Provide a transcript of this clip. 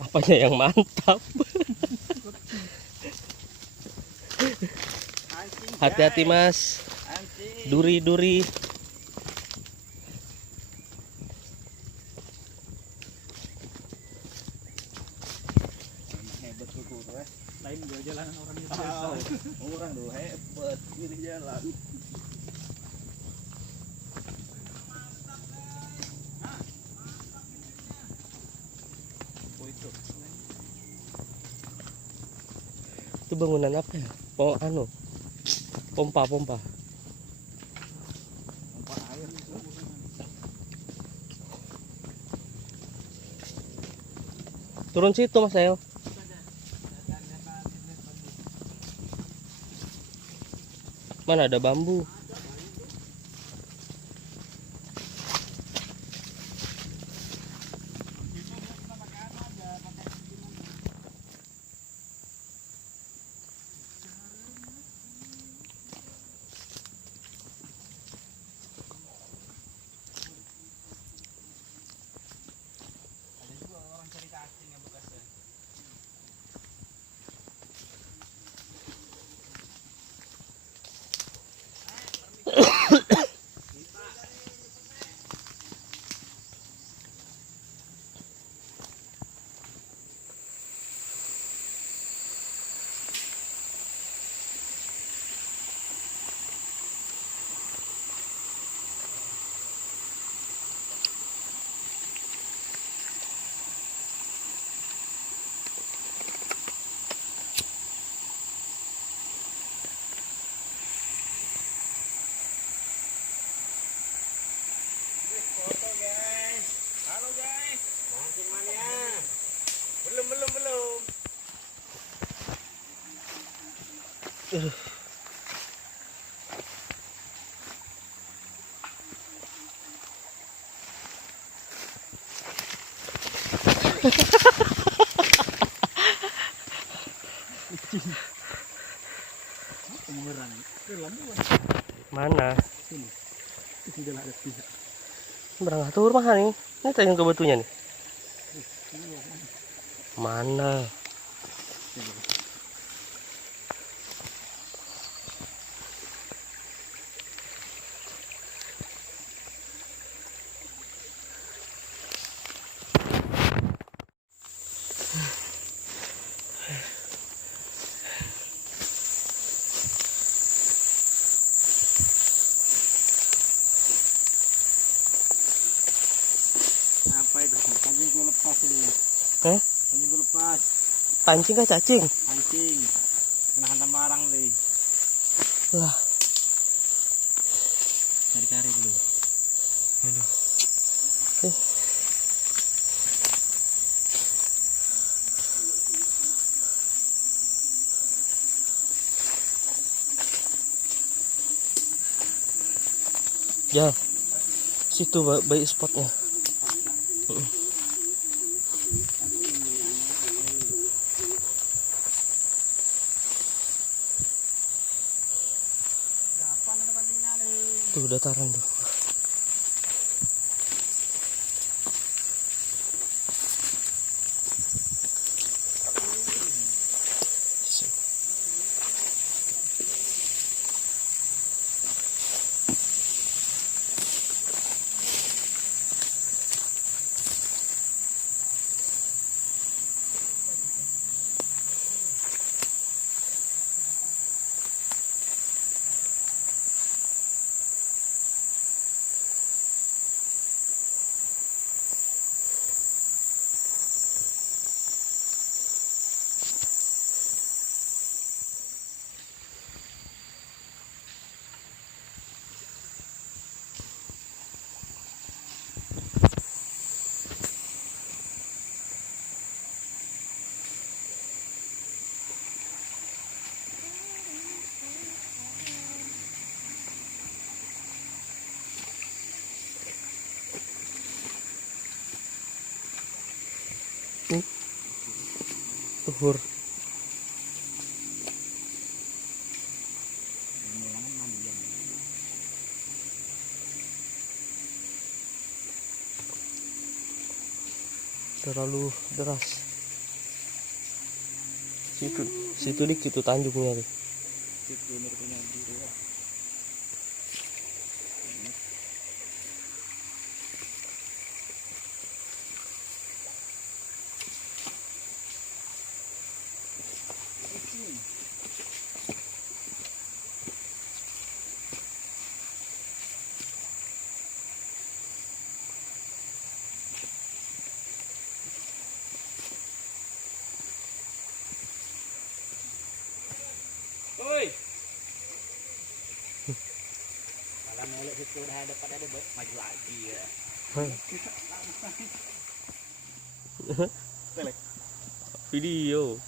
Apanya yang mantap? Hati-hati mas, duri-duri. Hebat suku tuh Lain gua jalanan orang itu. orang tuh hebat ini jalan. Itu bangunan apa ya? Pompa. Pompa air. Turun situ mas Ayo. Mana ada bambu? Foto guys. Halo guys. Mancing mania. Belum. Pengurangan. Mana? Sini. Itu sudah ada pihak. Berangkat turun mah nih. Ini tayang ke batunya nih. Mana? Apa itu? Pancing gue lepas ini. Pancing gue lepas. Pancing kah cacing? Pancing. Kena hantam barang nih. Lah. Cari-cari dulu. Aduh. Ya. Situ baik spotnya. Tuh dataran tuh. Tuhur. terlalu deras. Situ dikit tuh tanjungnya tuh. Situ mereka biru ya. Oi. Kalau melek situ udah ada pada ada maju lagi ya. Video.